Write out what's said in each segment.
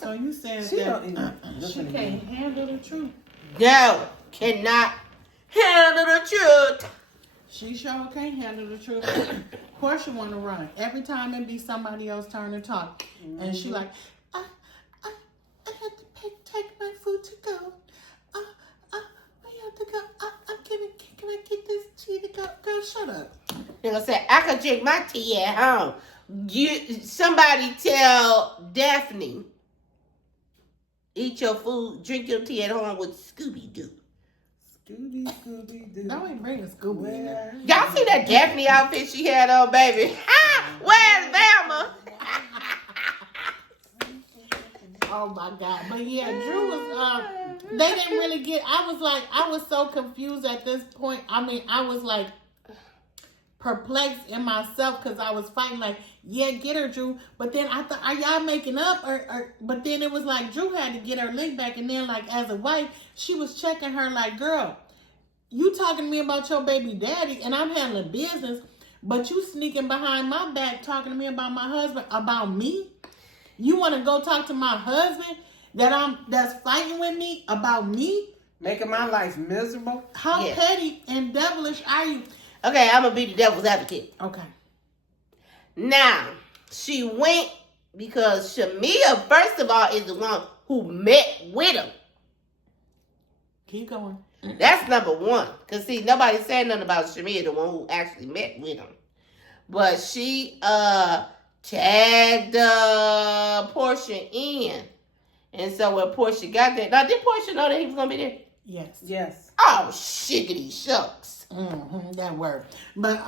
So you said she she can't handle the truth. No, cannot handle the truth. She sure can't handle the truth. Portia want to run. Every time it be somebody else turn to talk. And she like, I had to take my food to go. I have to go. Can I get this tea to go? Girl, shut up. They're gonna say, I could drink my tea at home. Somebody tell Daphne, eat your food, drink your tea at home with Scooby-Doo. Scooby-Doo. No, ain't bringing Scooby in there. Y'all see that Daphne outfit she had on, baby? Where's Velma? Oh my God. But yeah, Drew was, they didn't really get, I was so confused at this point. I mean, I was like perplexed in myself because I was fighting like, yeah, get her, Drew. But then I thought, are y'all making up? But then it was like Drew had to get her lick back. And then like as a wife, she was checking her like, girl, you talking to me about your baby daddy and I'm handling business, but you sneaking behind my back talking to me about my husband, about me? You want to go talk to my husband that's fighting with me about me? Making my life miserable? How petty and devilish are you? Okay, I'm going to be the devil's advocate. Okay. Now, she went because Shamia, first of all, is the one who met with him. Keep going. That's number one. Because, see, nobody said nothing about Shamia, the one who actually met with him. But she tagged Portia in. And so when Portia got there, now did Portia know that he was going to be there? Yes. Oh, shiggity shucks. Mm-hmm, that word. But,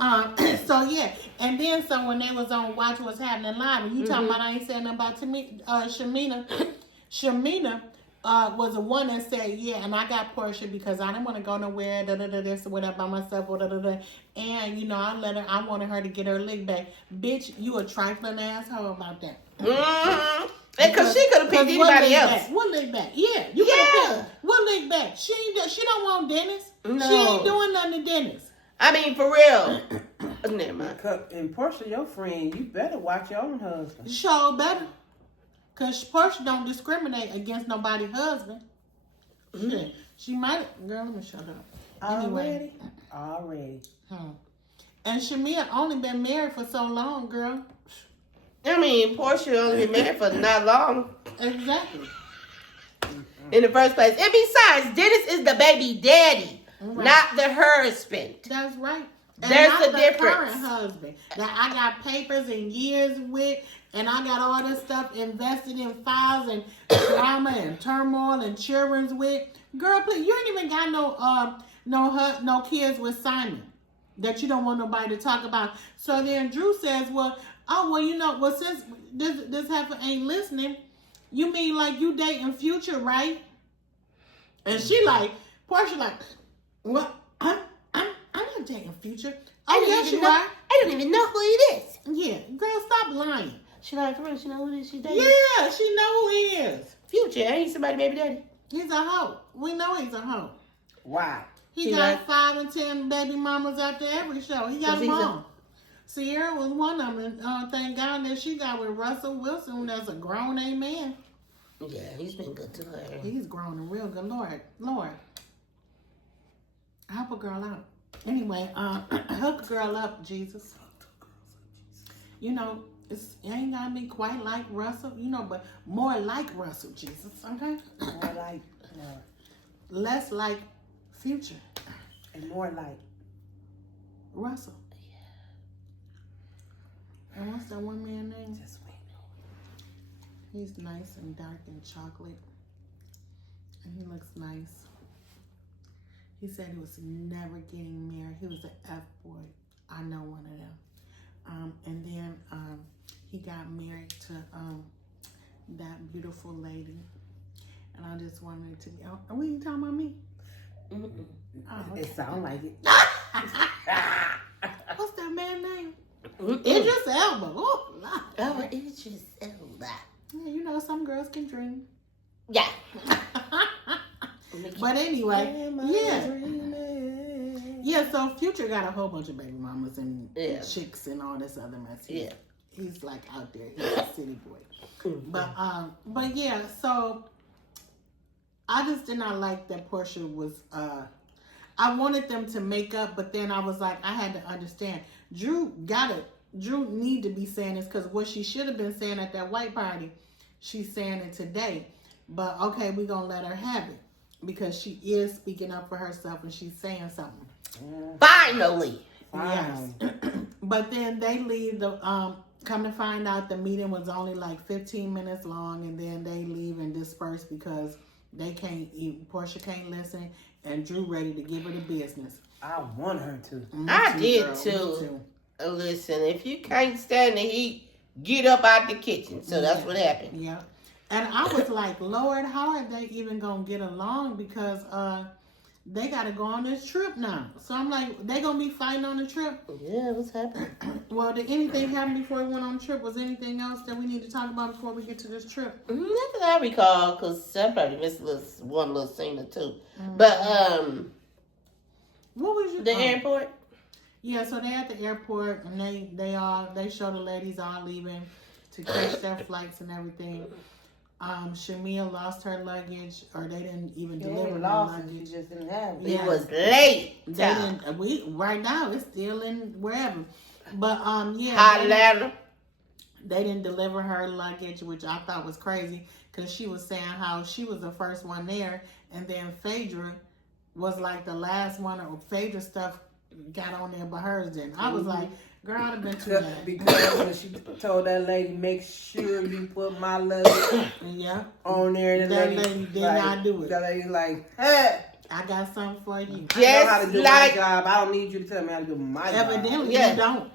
so yeah. And then, so when they was on Watch What's Happening Live, and you talking about I ain't saying nothing about Shamina. Shamina was the one that said, yeah, and I got Portia because I didn't want to go nowhere, this or whatever by myself, and, you know, I wanted her to get her lick back. Bitch, you a trifling asshole about that. Mm-hmm. Because she could have picked anybody else. What lick back? Yeah, you could have picked. What lick back? She don't want Dennis. No. She ain't doing nothing to Dennis. I mean, for real. Never mind. And Portia, your friend, you better watch your own husband. Sure better. Because Portia don't discriminate against nobody's husband. Mm-hmm. Shit. She might. Girl, let me shut up. Already. And Shamia only been married for so long, girl. I mean, Portia only been married for not long. Exactly. In the first place. And besides, Dennis is the baby daddy, not the husband. That's right. And there's not a the difference. Current husband that I got papers and years with, and I got all this stuff invested in files and drama and turmoil and children's with. Girl, please, you ain't even got no kids with Simon that you don't want nobody to talk about. So then Drew says, since this heifer ain't listening, you mean like you dating Future, right? And she like, Portia like, what? I'm not dating Future. Oh, yes, you are. I don't even know who it is. Yeah, girl, stop lying. She like, for real, she know who it is she dating? Yeah, she know who he is. Future, ain't somebody baby daddy? He's a hoe. We know he's a hoe. Why? He got 5 and 10 baby mamas after every show. He got them all. Sierra was one of them. Thank God that she got with Russell Wilson. That's a grown man. Yeah, he's been good to her. He's grown and real good. Lord. Help a girl out. Anyway, hook a girl up, Jesus. You know, it ain't gotta be quite like Russell, but more like Russell, Jesus, okay? More like, less like Future. And more like Russell. Yeah. And what's that one man name? Just wait. He's nice and dark and chocolate. And he looks nice. He said he was never getting married. He was an F-boy. I know one of them. And then he got married to that beautiful lady. And I just wanted it to be... Are we talking about me? Mm-mm. Oh, okay. It sounds like it. What's that man's name? Idris Elba. Oh, Lord. Oh, Idris Elba. Yeah, some girls can dream. Yeah. But anyway, yeah. So Future got a whole bunch of baby mamas and chicks and all this other mess. Yeah. He's like out there. He's a city boy. But yeah. So I just did not like that Portia was. I wanted them to make up, but then I was like, I had to understand. Drew need to be saying this because what she should have been saying at that white party, she's saying it today. But okay, we're gonna let her have it because she is speaking up for herself and she's saying something. Finally. Yes. But then they leave the come to find out the meeting was only like 15 minutes long, and then they leave and disperse because they can't eat. Portia can't listen, and Drew ready to give her the business. I want her to. I did girl. too. Listen, if you can't stand the heat, get up out the kitchen. So that's what happened. Yeah. And I was like, Lord, how are they even gonna get along? Because they gotta go on this trip now. So I'm like, they gonna be fighting on the trip? Yeah, what's happening? Well, did anything happen before we went on the trip? Was anything else that we need to talk about before we get to this trip? Not that I recall, because I probably missed one little scene or two. But what was your the airport? Yeah, so they at the airport and they show the ladies all leaving to catch their flights and everything. Shamia lost her luggage, or they didn't even deliver her luggage. She just didn't have it. It was late. They didn't. Right now it's still in wherever. But Atlanta. They didn't deliver her luggage, which I thought was crazy because she was saying how she was the first one there, and then Phaedra was like the last one, or Phaedra stuff got on there, but hers didn't. I was like, girl, I'd have been too mad. Because when she told that lady, make sure you put my luggage on there. And that lady did not do it. That lady like, hey, I got something for you. I know how to do my job. I don't need you to tell me how to do my job. Evidently, you don't.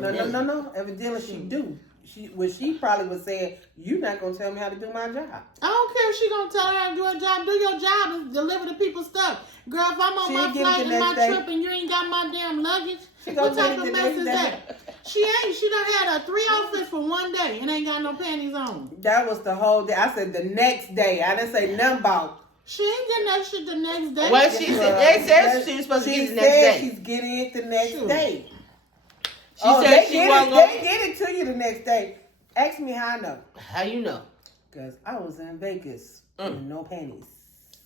No. Evidently, she do. She probably was saying, you're not going to tell me how to do my job. I don't care if she going to tell her how to do her job. Do your job and deliver the people's stuff. Girl, if I'm on my flight and my trip and you ain't got my damn luggage, what type of mess is that? She ain't. She done had 3 outfits for one day and ain't got no panties on. That was the whole day. I said the next day. I didn't say nothing about. She ain't getting that shit the next day. Well, she said, they said she was supposed to get it the next day. She's getting it the next day. She said she wasn't going to. They get it to you the next day. Ask me how I know. How you know? Because I was in Vegas with no panties.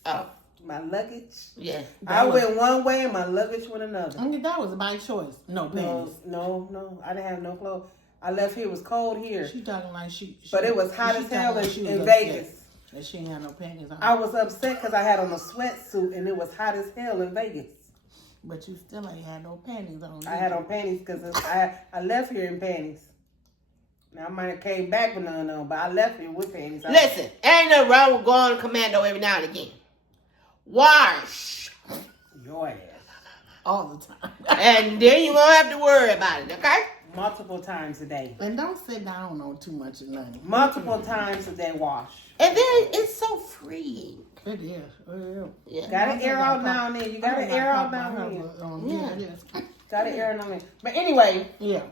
Oh. My luggage. Yeah. I went one way and my luggage went another. I mean, that was by choice. No panties. No. I didn't have no clothes. I left here. It was cold here. She talking like she but it was hot as hell in Vegas. And she ain't had no panties on. I was upset because I had on a sweatsuit and it was hot as hell in Vegas. But you still ain't had no panties on. I had on panties because I left here in panties. Now, I might have came back with none on, but I left here with panties on. Listen, ain't nothing wrong with going commando every now and again. Wash. Your ass. All the time. And then you won't have to worry about it, okay? Multiple times a day. And don't sit down on too much of nothing. Multiple times a day wash. And then it's so freeing. It is. Yeah. Gotta air out now and then. You gotta air out now and then. Yeah, it is. Gotta air now and then. But anyway. Yeah.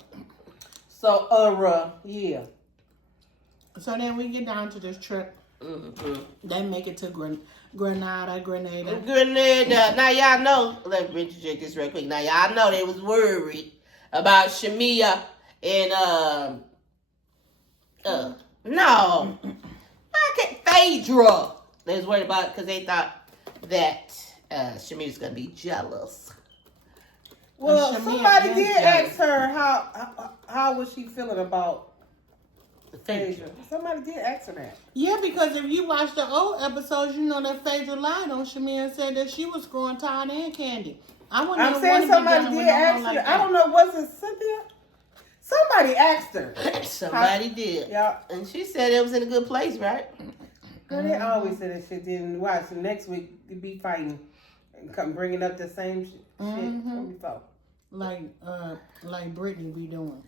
So, yeah. So then we get down to this trip. Mm-hmm. They make it to Grenada. Now, y'all know, let me interject this real quick. Now, y'all know they was worried about Shamia and, Phaedra. They was worried about it because they thought that Shamia was going to be jealous. Well, somebody did ask her how was she feeling about Phaedra. Somebody did ask her that. Yeah, because if you watch the old episodes, you know that Phaedra lied on Shamia and said that she was screwing Todd and Candy. I'm saying somebody did ask her. I don't know, was it Cynthia? Somebody asked her. Somebody did. Yeah. And she said it was in a good place, right? Girl, they always say that shit. Then watch. So next week, they be fighting and come bringing up the same shit from before. Like Brittany be doing.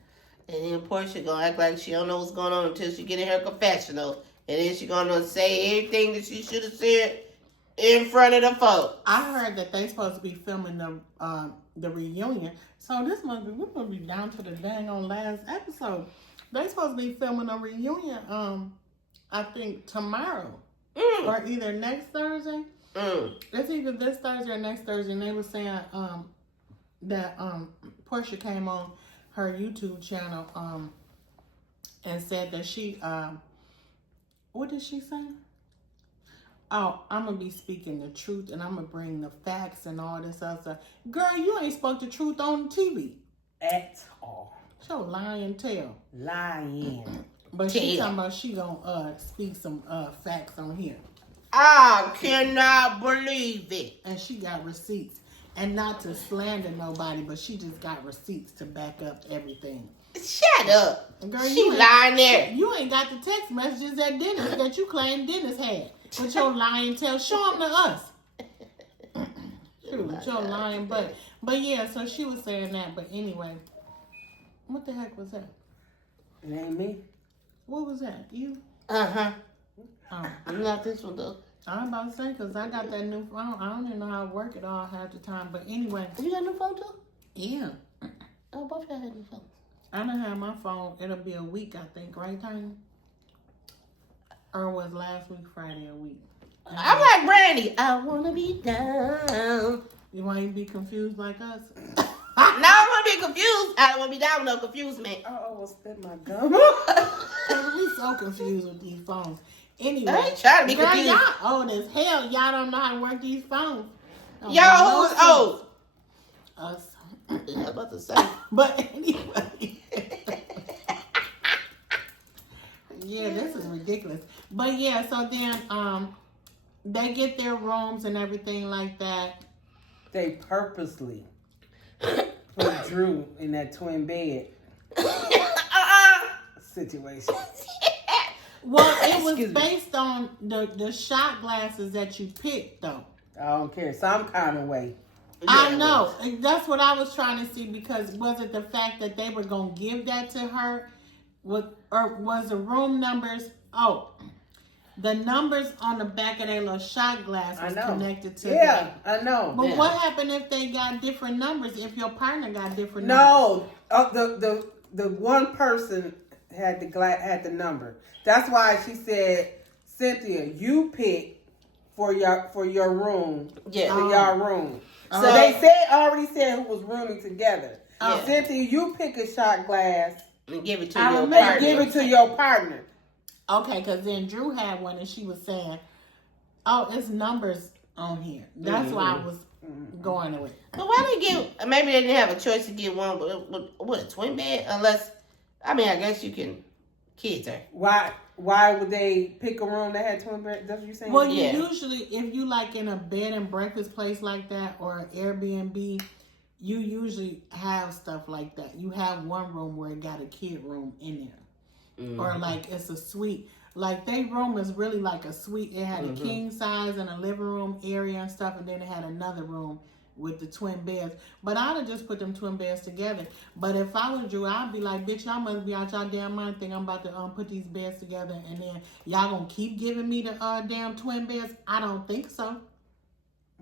And then Portia gonna act like she don't know what's going on until she get in her confessional. And then she gonna say everything that she should have said in front of the folks. I heard that they supposed to be filming the reunion. So we're supposed to be down to the dang on last episode. They supposed to be filming a reunion, I think tomorrow. Or either next Thursday. It's either this Thursday or next Thursday. And they were saying that Portia came on her YouTube channel and said that she, what did she say? Oh, I'm going to be speaking the truth and I'm going to bring the facts and all this other stuff. Girl, you ain't spoke the truth on TV. At all. So lying tail. Lying. But she talking about she going to speak some facts on here. I cannot believe it. And she got receipts. And not to slander nobody, but she just got receipts to back up everything. Shut up. Girl, she lying there. You ain't got the text messages that Dennis that you claim Dennis had. With your lying tail, show them to us. Shoot, with your lying butt. But yeah, so she was saying that. But anyway, what the heck was that? It ain't me. What was that? You? Uh-huh. Oh. Not this one, though. I'm about to say, because I got that new phone. I don't even know how to work it all half the time. But anyway. You got a new phone, too? Yeah. Oh, both y'all had new phones. I done have my phone. It'll be a week, I think. Right, Tanya? Or was last week Friday a week? I'm like Brandy. I want to be down. You want to be confused like us? No, I want to be confused. I don't want to be down with no confusement. I almost spit my gum. We so confused with these phones. Anyway, I ain't trying to be confused. Y'all old as hell. Y'all don't know how to work these phones. Y'all who's old? Us. I was about to say. But anyway. Yeah, this is ridiculous. But yeah, so then they get their rooms and everything like that. They purposely put Drew in that twin bed situation. Well, it was based on the shot glasses that you picked, though. I don't care. Some kind of way. I know. That's what I was trying to see, because was it the fact that they were going to give that to her? Or was the room numbers? Oh, the numbers on the back of their little shot glass was connected to them. I know. But what happened if they got different numbers? If your partner got different numbers? No. The one person had the number. That's why she said, Cynthia, you pick for your room. Yeah. For your room. So they already said who was rooming together. Cynthia, you pick a shot glass. And give it to your partner. Give it to your partner. Okay, because then Drew had one and she was saying, oh, it's numbers on here. That's why I was going with it. But why they get, maybe they didn't have a choice to get one with a twin bed, unless, I guess you can, kids are. Why would they pick a room that had twin beds? That's what you're saying? Well, usually, if you like in a bed and breakfast place like that or Airbnb, you usually have stuff like that. You have one room where it got a kid room in there. Mm-hmm. Or like it's a suite. Like their room is really like a suite. It had a king size and a living room area and stuff, and then it had another room with the twin beds. But I'd have just put them twin beds together. But if I was Drew, I'd be like, bitch, y'all must be out y'all damn mind think I'm about to put these beds together, and then y'all gonna keep giving me the damn twin beds? I don't think so.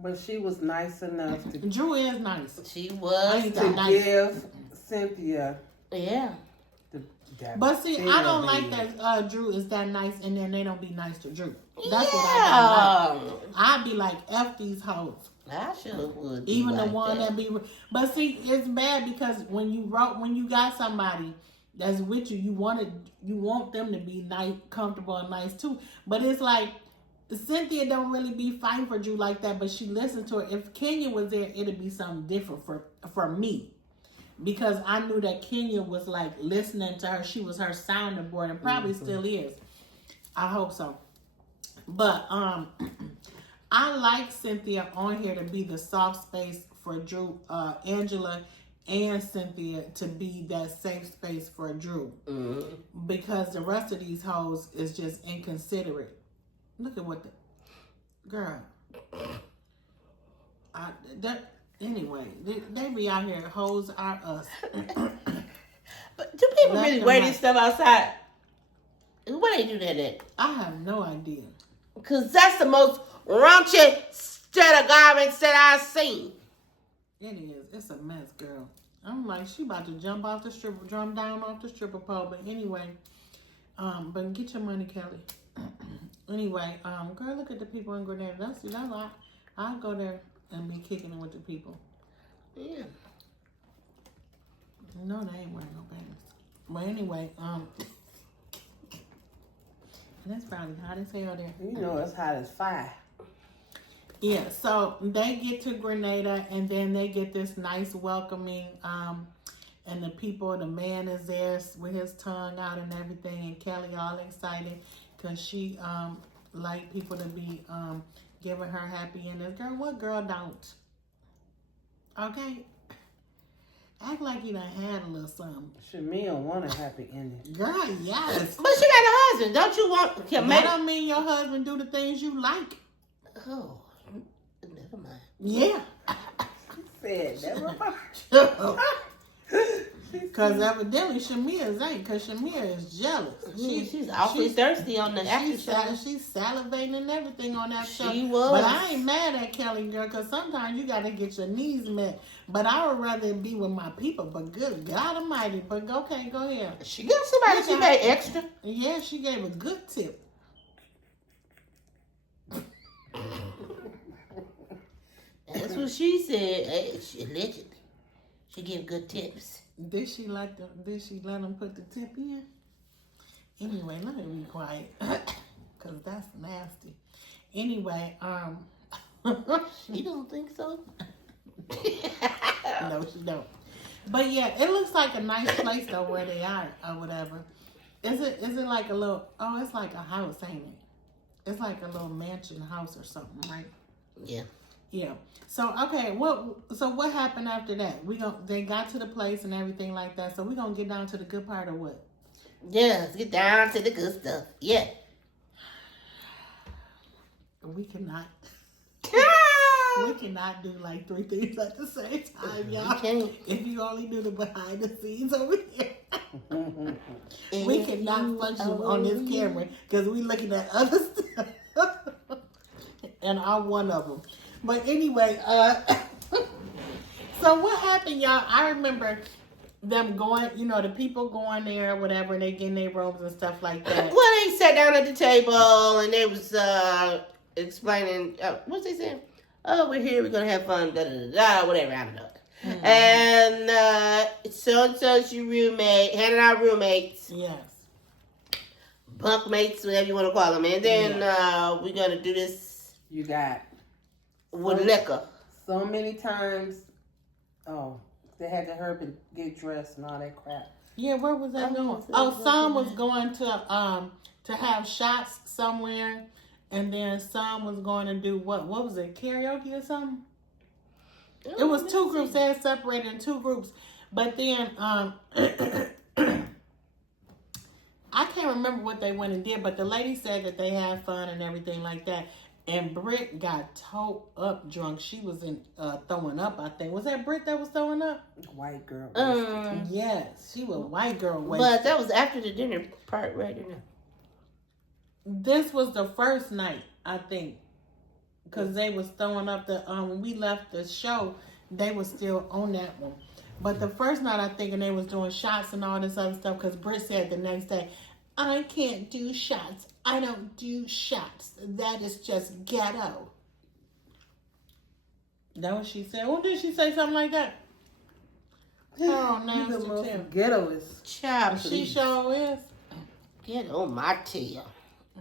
But she was nice enough to... Drew is nice. She was to give Cynthia... Yeah. But see, I don't like that Drew is that nice and then they don't be nice to Drew. That's what I don't like. I'd be like, F these hoes. I sure would. Even the one that be... But see, it's bad because when you got somebody that's with you, you want them to be nice, comfortable and nice too. But it's like... Cynthia don't really be fighting for Drew like that, but she listens to her. If Kenya was there, it'd be something different for me. Because I knew that Kenya was like listening to her. She was her sounding board and probably still is. I hope so. But I like Cynthia on here to be the soft space for Drew, Angela and Cynthia to be that safe space for Drew. Mm-hmm. Because the rest of these hoes is just inconsiderate. Look at what the girl. Anyway, they be out here. Hoes are us. But do people really wear this stuff outside? Why they do that at? I have no idea. Because that's the most raunchy set of garments that I've seen. It is. It's a mess, girl. I'm like, she about to jump down off the stripper pole. But anyway, but get your money, Kelly. Anyway, girl, look at the people in Grenada. That's I'll go there and be kicking it with the people. Yeah. No, they ain't wearing no panties. But anyway, And it's probably hot as hell there. You know it's hot as fire. Yeah, so they get to Grenada and then they get this nice welcoming, and the man is there with his tongue out and everything, and Kelly all excited because she like people to be giving her happy endings. Girl, what girl don't? Okay? Act like you done had a little something. Shamia want a happy ending. Girl, yes. But she got a husband. Don't you want... That don't mean your husband do the things you like. Oh, never mind. Yeah. She said, never mind. Because evidently Shamia's ain't, because Shamia is jealous. She's awfully thirsty on the after show. She's salivating and everything on that show. She was. But I ain't mad at Kelly, girl, because sometimes you got to get your needs met. But I would rather be with my people. But good God Almighty. But okay, go ahead. She got somebody she paid extra. Yeah, she gave a good tip. That's what she said. Hey, she allegedly. She give good tips. Did she let them put the tip in? Anyway, let me be quiet. Because that's nasty. Anyway, She don't think so? No, she don't. But yeah, it looks like a nice place though where they are or whatever. Is it like a little, it's like a house, ain't it? It's like a little mansion house or something, right? Yeah. Yeah. So okay, what happened after that? They got to the place and everything like that. So we gonna get down to the good part or what? Yeah, let's get down to the good stuff. Yeah. We cannot. We cannot do like 3 things at the same time, y'all. can't. If you only do the behind the scenes over here. We cannot function on this camera because we looking at other stuff. And I'm one of them. But anyway, so what happened, y'all? I remember them going, the people going there or whatever, and they getting their robes and stuff like that. Well, they sat down at the table and they was explaining, what's they saying? Oh, we're here, we're going to have fun, whatever, I don't know. Mm-hmm. And so-and-so's your roommate, handing out roommates. Yes. Bunkmates, whatever you want to call them. And then we're going to do this. You got. With liquor. So many times, they had to hurry and get dressed and all that crap. Yeah, where was that going? Some was going to have shots somewhere, and then some was going to do what was it, karaoke or something? It was 2 groups. They had separated in 2 groups, but then I can't remember what they went and did, but the lady said that they had fun and everything like that. And Britt got towed up drunk. She was in throwing up, I think. Was that Britt that was throwing up? White girl. Yes, she was white girl wasted. But that was after the dinner part, right? Or no? This was the first night, I think. Because they was throwing up when we left the show, they was still on that one. But the first night, I think, and they was doing shots and all this other stuff, because Britt said the next day, I can't do shots. I don't do shots. That is just ghetto. That what she said? Well, did she say something like that? Oh, nasty too. Ghetto is. Child, she sure is. Get on my tail.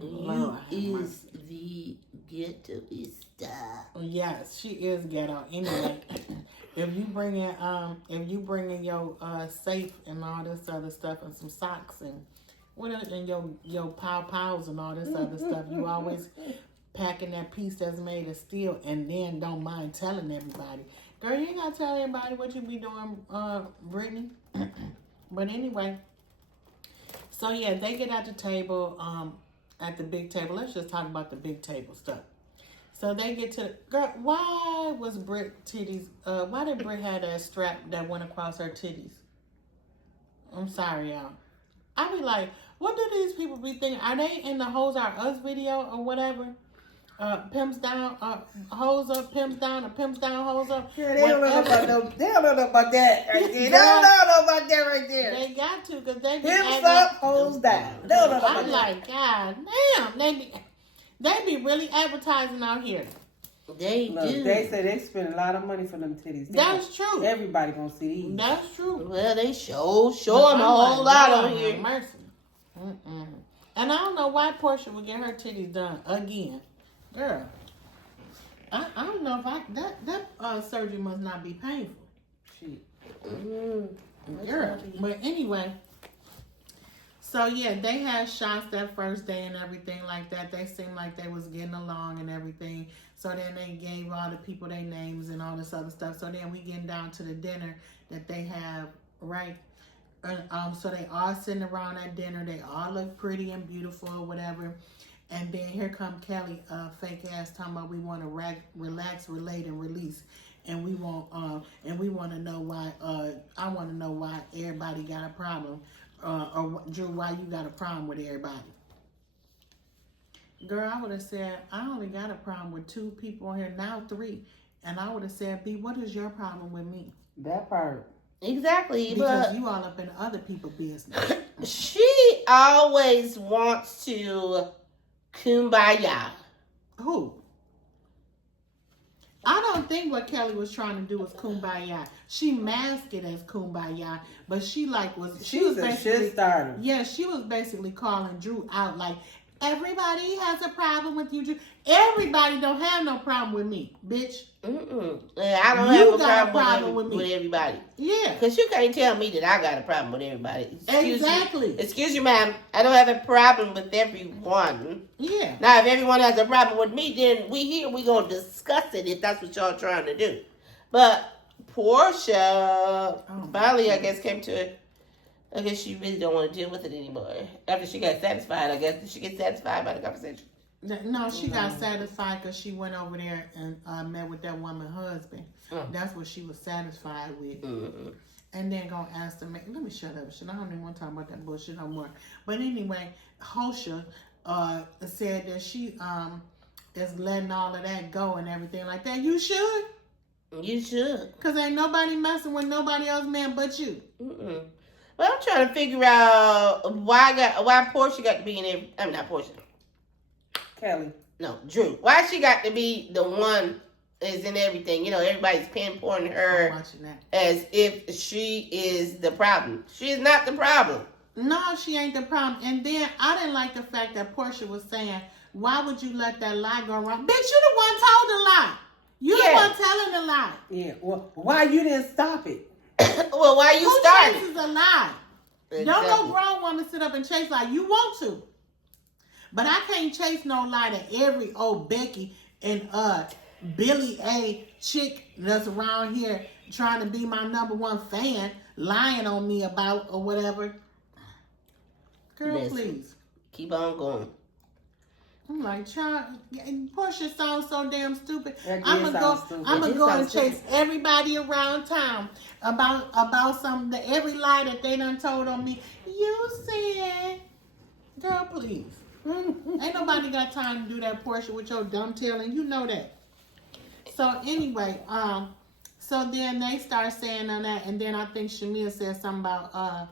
Lord, you is the ghettoista. Yes, she is ghetto. Anyway, if you bring in your safe and all this other stuff and some socks and your pows and all this other stuff, you always packing that piece that's made of steel and then don't mind telling everybody. Girl, you ain't gotta tell everybody what you be doing, Brittany. But anyway, so yeah, they get at the table, at the big table. Let's just talk about the big table stuff. So they get to, girl, why was Britt titties, why did Britt have that strap that went across her titties? I'm sorry, y'all. I be like, what do these people be thinking? Are they in the Hoes Are Us video or whatever? Pimps down, hoes up, pimps down, or pimps down, hoes up. Yeah, they don't know about that right there. They don't know about that right there. They got to, because they be pimps up, hoes down. They don't know about I'm like, God damn, they be really advertising out here. They do. They say they spend a lot of money for them titties. That's true. Everybody gonna see these. That's true. Well, they show them a whole lot on here. Mercy. And I don't know why Portia would get her titties done again. Girl, I don't know if that surgery must not be painful. Shit. Girl. But anyway, so yeah, they had shots that first day and everything like that. They seemed like they was getting along and everything. So then they gave all the people their names and all this other stuff. So then we getting down to the dinner that they have, right? So they all sitting around at dinner. They all look pretty and beautiful or whatever. And then here come Kelly, fake ass, talking about we want to relax, relate, and release. And we want to know why. I want to know why everybody got a problem, or Drew, why you got a problem with everybody. Girl, I would have said I only got a problem with 2 people here, now 3, and I would have said, B, what is your problem with me? That part. Exactly, Because but you all up in other people's business. she always wants to kumbaya. Who? I don't think what Kelly was trying to do was kumbaya. She masked it as kumbaya, but she was She's a shit starter. Yeah, she was basically calling Drew out like, everybody has a problem with you, Drew. Everybody don't have no problem with me, bitch. Yeah, I don't You have got a problem with with me. everybody. Yeah. Because you can't tell me that I got a problem with everybody. Exactly. Excuse you, ma'am. I don't have a problem with everyone. Yeah. Now, if everyone has a problem with me, then we going to discuss it if that's what y'all trying to do. But Portia finally, I guess, came to it. I guess she really don't want to deal with it anymore. After she got satisfied, I guess. Did she get satisfied by the conversation? No, she got satisfied because she went over there and met with that woman's husband. That's what she was satisfied with. Mm-hmm. And then gonna ask them, let me shut up. I don't even want to talk about that bullshit no more. But anyway, Hosha said that she is letting all of that go and everything like that. You should. You should. Because ain't nobody messing with nobody else, man, but you. Mm-mm. Well, I'm trying to figure out why Portia got to be in every... I'm not Portia. Kelly. No, Drew. Why she got to be the one is in everything? You know, everybody's pinpointing her as if she is the problem. She is not the problem. No, she ain't the problem. And then I didn't like the fact that Portia was saying, why would you let that lie go wrong? Bitch, you the one told the lie. You the one telling the lie. Yeah, well, why you didn't stop it? Well, why you started? Who chases a lie? Exactly. Don't no grown woman sit up and chase lie. You want to. But I can't chase no lie to every old Becky and Billy A chick that's around here trying to be my #1 fan, lying on me about or whatever. Girl, please. Keep on going. I'm like, child, Portia sounds so damn stupid. I'm gonna go and chase everybody around town about something, every lie that they done told on me. You said, girl, please. Ain't nobody got time to do that, Portia, with your dumb tail, and you know that. So anyway, so then they start saying on that, and then I think Shamia said something about,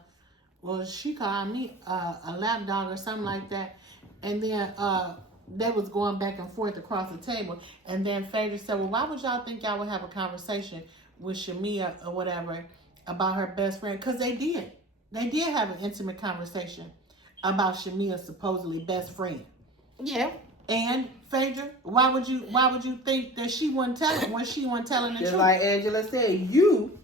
well, she called me a lapdog or something like that, and then they was going back and forth across the table, and then Phaedra said, well, why would y'all think y'all would have a conversation with Shamia or whatever about her best friend? Because they did have an intimate conversation about Shamia's supposedly best friend. Yeah. And Phaedra, why would you think that she wouldn't tell it when she wasn't telling the truth? Just like Angela said, you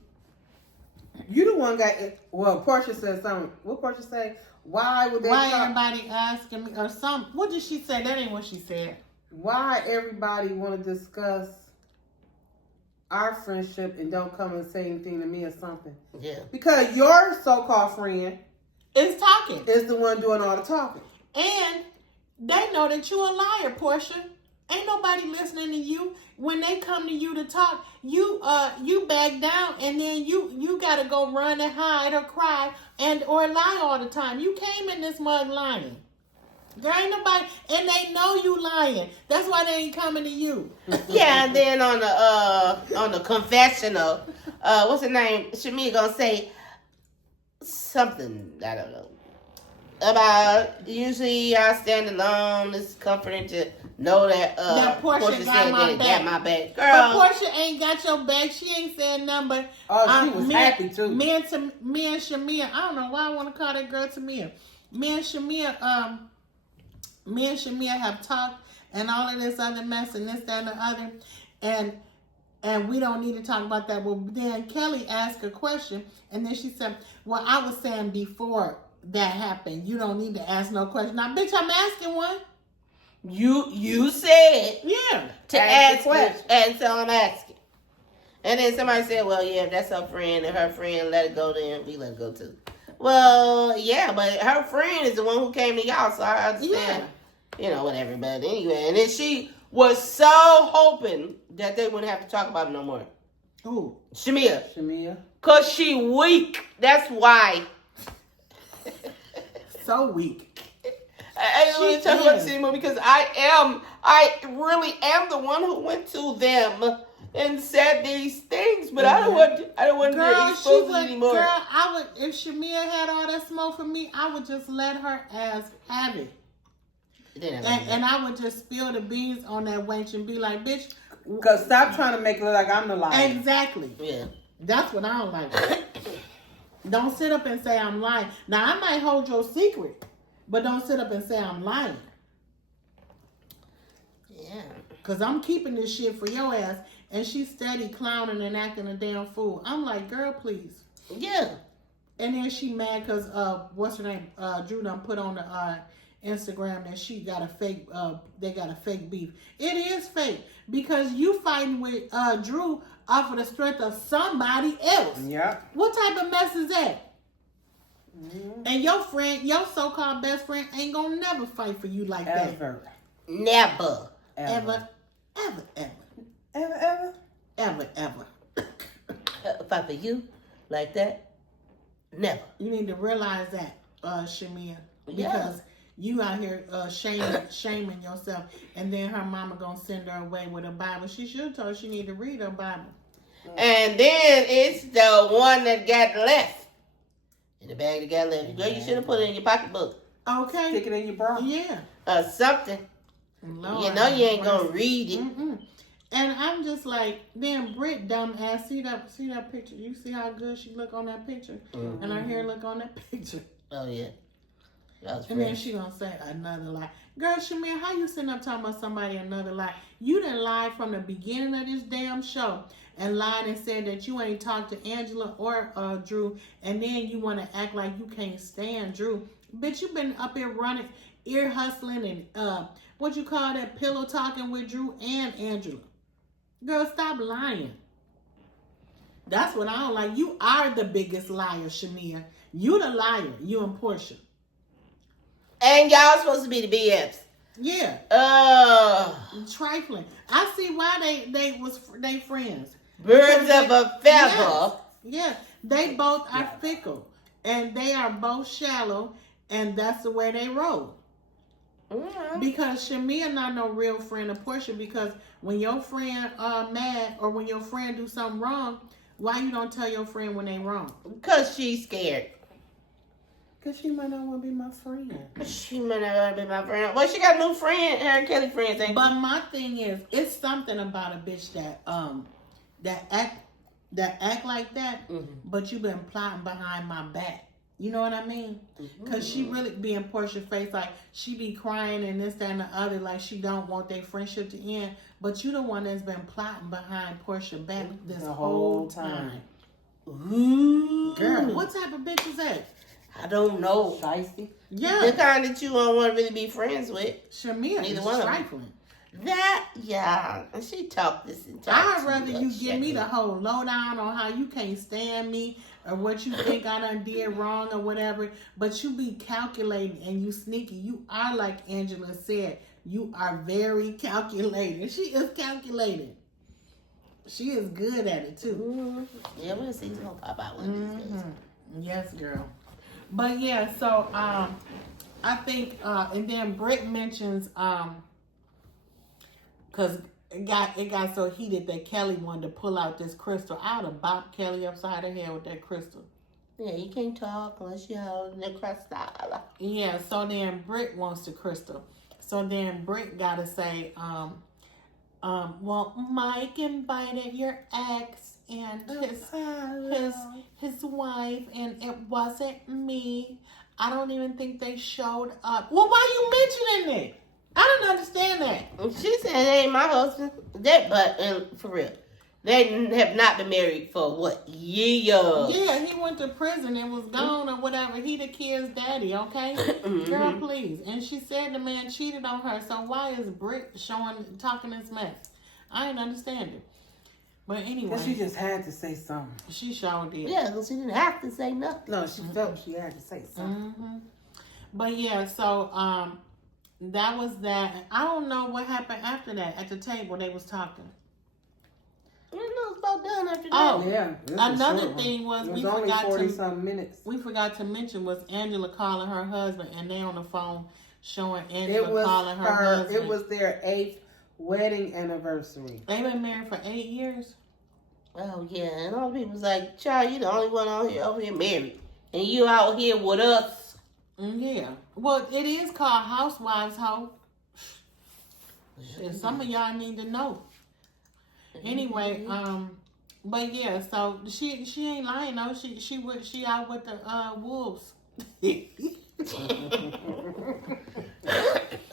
the one got it. Well, Portia said something. What Portia say? Why everybody asking me or something? What did she say? That ain't what she said. Why everybody want to discuss our friendship and don't come and say anything to me or something? Yeah. Because your so-called friend is talking. Is the one doing all the talking. And they know that you a liar, Portia. Ain't nobody listening to you. When they come to you to talk, you back down, and then you gotta go run and hide or cry or lie all the time. You came in this mug lying. There ain't nobody, and they know you lying. That's why they ain't coming to you. Yeah, and then on the confessional, what's her name? Shamia gonna say something, I don't know, about usually I stand alone. It's comforting to know that Portia got my back. Girl. But Portia ain't got your back. She ain't said nothing. She was happy too. Me and Shamia, I don't know why I want to call that girl Tamia. Me and Shamia me and Shamia have talked and all of this other mess and this, that, and the other. And we don't need to talk about that. Well, then Kelly asked a question, and then she said, well, I was saying before that happened, you don't need to ask no question. Now, bitch, I'm asking one. You said Yeah. to ask question, and so I'm asking. And then somebody said, well, yeah, if that's her friend, if her friend let it go, then we let it go too. Well, yeah, but her friend is the one who came to y'all, so I understand, whatever. But anyway, and then she was so hoping that they wouldn't have to talk about it no more. Who? Shamia. Because she weak. That's why. So weak. I don't want to talk about the cinema because I really am the one who went to them and said these things, but I don't want to expose it anymore. Girl, if Shamia had all that smoke for me, I would just let her ass have it. And I would just spill the beans on that wench and be like, bitch. Because stop trying to make it look like I'm the liar. Exactly. Yeah. That's what I don't like. Don't sit up and say I'm lying. Now, I might hold your secret, but don't sit up and say I'm lying. Yeah. Because I'm keeping this shit for your ass, and she's steady clowning and acting a damn fool. I'm like, girl, please. Yeah. And then she mad because, what's her name? Drew done put on the Instagram that she got a fake, they got a fake beef. It is fake because you fighting with Drew off of the strength of somebody else. Yeah. What type of mess is that? Mm-hmm. And your friend, your so-called best friend, ain't gonna never fight for you like that. Never. Ever. Fight for you like that? Never. You need to realize that, Shamia, because you out here shaming yourself, and then her mama gonna send her away with a Bible. She should have told her she need to read her Bible. And then it's the one that got left. In the bag that got left. Girl, you should have put it in your pocketbook. Okay. Stick it in your bra. Yeah. Something. Lord, you know you ain't gonna read it. Mm-mm. And I'm just like, damn, Brit dumb ass. See that picture? You see how good she look on that picture? Mm-hmm. And her hair look on that picture. Oh yeah. And then she gonna say another lie. Girl, Shamir, how you sitting up talking about somebody another lie? You done lied from the beginning of this damn show and lied and said that you ain't talked to Angela or Drew, and then you want to act like you can't stand Drew. Bitch, you been up here running, ear hustling, and what you call that, pillow talking with Drew and Angela. Girl, stop lying. That's what I don't like. You are the biggest liar, Shamir. You the liar. You and Portia. And y'all supposed to be the BFs. Yeah. Trifling. I see why they friends. Birds of a feather. Yeah. They both are fickle. And they are both shallow. And that's the way they roll. Mm-hmm. Because Shamia not no real friend of Portia, because when your friend mad or when your friend do something wrong, why you don't tell your friend when they wrong? Because she's scared. Because she might not want to be my friend. She might not want to be my friend. Well, she got a new friend. Her and Kelly friends. But my thing is, it's something about a bitch that act like that, but you been plotting behind my back. You know what I mean? Because she really be in Portia's face, like she be crying and this, that, and the other, like she don't want their friendship to end. But you the one that's been plotting behind Portia's back this whole time. Ooh. Girl, what type of bitch is that? I don't know. Shiesty? Yeah. The kind that you don't want to really be friends with. Shamia Neither is one trifling. And she talked this entire I'd rather you give me the whole lowdown on how you can't stand me or what you think I done did wrong or whatever, but you be calculating and you sneaky. You are, like Angela said, you are very calculating. She is calculating. She is good at it too. Mm-hmm. Yeah, we'll see. She's gonna pop out one of these days. Yes, girl. But yeah, so I think and then Britt mentions because it got so heated that Kelly wanted to pull out this crystal. I would have bopped Kelly upside her head with that crystal. Yeah, you can't talk unless you're holding the crystal. Yeah, so then Britt wants the crystal. So then Britt gotta say, well, Mike invited your ex and his wife, and it wasn't me. I don't even think they showed up. Well, why you mentioning it? I don't understand that. She said it ain't my husband. But for real, they have not been married for what, years? Yeah, he went to prison and was gone or whatever. He the kid's daddy, okay? Girl, please. And she said the man cheated on her. So why is Britt talking this mess? I ain't understand it. But anyway. Because she just had to say something. She sure did. Yeah, because she didn't have to say nothing. No, she felt she had to say something. Mm-hmm. But yeah, so that was that. I don't know what happened after that. At the table, they was talking. I don't know, it's about done after that. Oh, yeah. Another thing was it was we only forgot 40-some minutes. We forgot to mention was Angela calling her husband, and they on the phone showing Angela calling her husband. It was their 8th wedding anniversary. They've been married for 8 years. Oh, yeah. And all the people was like, child, you the only one over here married. And you out here with us. Yeah. Well, it is called HouseWives, ho. And some of y'all need to know. Anyway, but yeah, so she ain't lying though. She out with the wolves.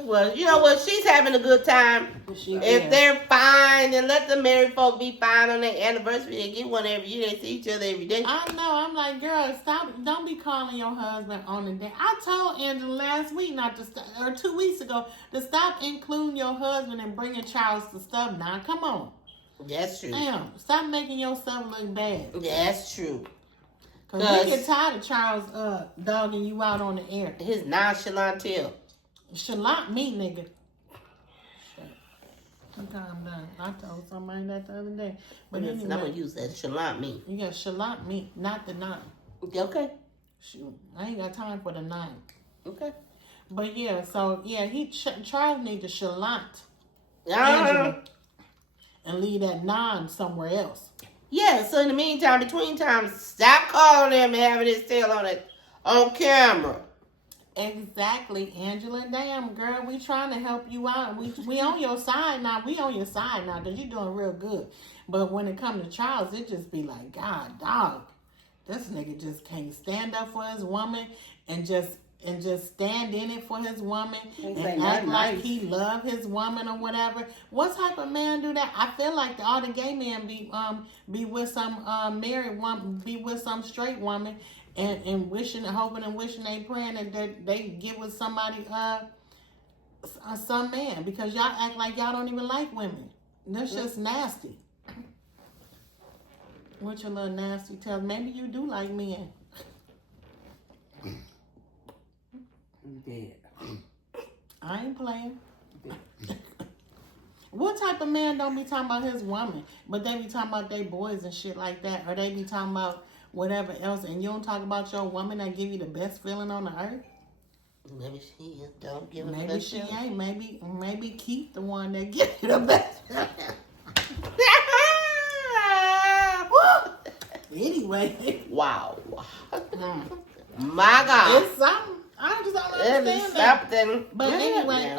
Well, you know what? She's having a good time. If they're fine, then let the married folk be fine on their anniversary. They get one every year. They see each other every day. I know. I'm like, girl, stop. Don't be calling your husband on the day. I told Angela last week not to stop, or 2 weeks ago, to stop including your husband and bringing Charles to stuff now. Come on. That's true. Damn. Stop making yourself look bad. That's true. Because we get tired of Charles dogging you out on the air. His nonchalant tail. Shallant me, nigga. Okay, I'm done. I told somebody that the other day. But anyway, I'm going to use that. Shallant me. Yeah, shallant me, not the nine. Okay. Shoot, I ain't got time for the 9. Okay. But yeah, so yeah, Charles need to shallant Angela and leave that 9 somewhere else. Yeah, so in the meantime, between times, stop calling him and having his tail on camera. Exactly, Angela. Damn, girl, we trying to help you out. We on your side now. We on your side now because you're doing real good. But when it comes to Charles, it just be like, God, dog, this nigga just can't stand up for his woman and just stand in it for his woman and act like he love his woman or whatever. What type of man do that? I feel like all the gay men be with some married woman, be with some straight woman. And wishing, hoping and wishing, praying that they get with somebody, some man, because y'all act like y'all don't even like women. That's just nasty. What your little nasty tell? Maybe you do like men. Yeah. I ain't playing. What type of man don't be talking about his woman, but they be talking about their boys and shit like that, or they be talking about whatever else, and you don't talk about your woman that give you the best feeling on the earth? Maybe she is. Don't give her Maybe the best she feeling. ain't. Maybe keep the one that give you the best feeling. Anyway. Wow. My God. It's something. I just don't understand that. Something. But anyway,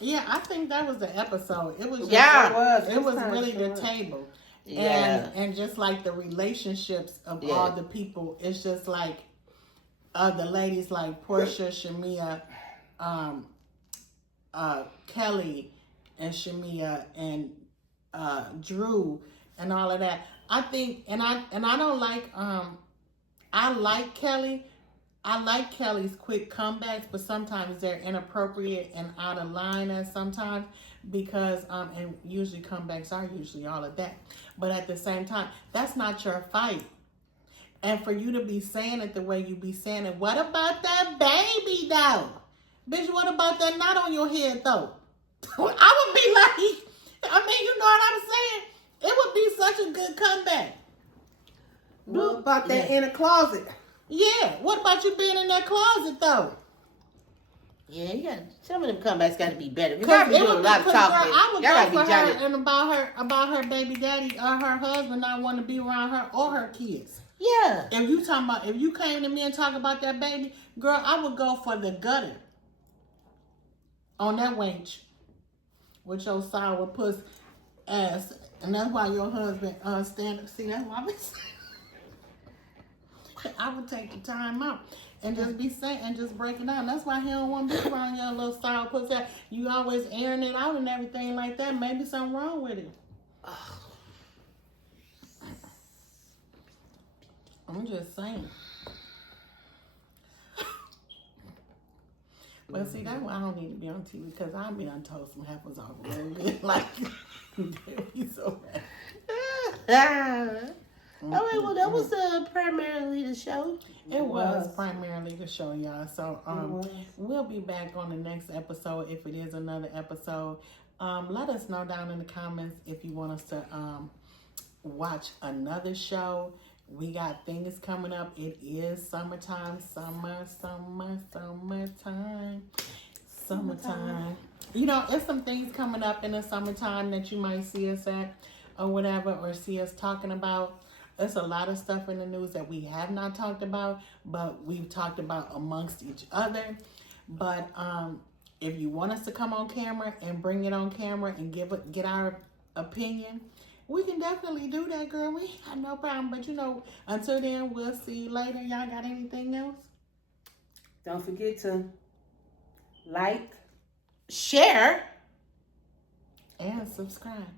yeah, I think that was the episode. It was just, it was really the table. Yeah. And just like the relationships of all the people, it's just like the ladies like Portia, Shamia, Kelly, and Shamia, and Drew, and all of that. I think, and I don't like. I like Kelly. I like Kelly's quick comebacks, but sometimes they're inappropriate and out of line sometimes because, and usually comebacks are usually all of that. But at the same time, that's not your fight. And for you to be saying it the way you be saying it, what about that baby though? Bitch, what about that knot on your head though? I would be like, I mean, you know what I'm saying? It would be such a good comeback. What about that in a closet? Yeah, what about you being in that closet though? Yeah, some of them comebacks got to be better. You Because got to be doing a lot of talking. I would Y'all go got for to be her Johnny. and about her baby daddy or her husband not want to be around her or her kids. Yeah. If you came to me and talk about that baby, girl, I would go for the gutter on that wench with your sour puss ass, and that's why your husband stand up. See, that's why I would take the time out. And just be saying and just break it down. That's why he don't want to be around your little style pussy. You always airing it out and everything like that. Maybe something wrong with it. I'm just saying. But see, that's why I don't need to be on TV because I'll be on toast some heifers off of there. Like, you so bad. All right, well, that was primarily the show. It was primarily the show, y'all. So we'll be back on the next episode if it is another episode. Let us know down in the comments if you want us to watch another show. We got things coming up. It is summertime. Summertime. You know, there's some things coming up in the summertime that you might see us at or whatever, or see us talking about. There's a lot of stuff in the news that we have not talked about, but we've talked about amongst each other. But if you want us to come on camera and bring it on camera and get our opinion, we can definitely do that, girl. We have no problem. But you know, until then, we'll see you later. Y'all got anything else? Don't forget to like, share, and subscribe.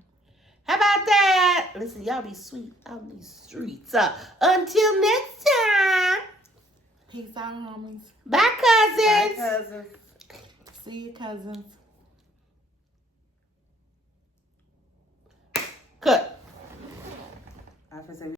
How about that? Listen, y'all be sweet out these streets. Until next time. Peace out, homies. Bye, cousins. Bye, cousins. See you, cousins. Cut. I have to say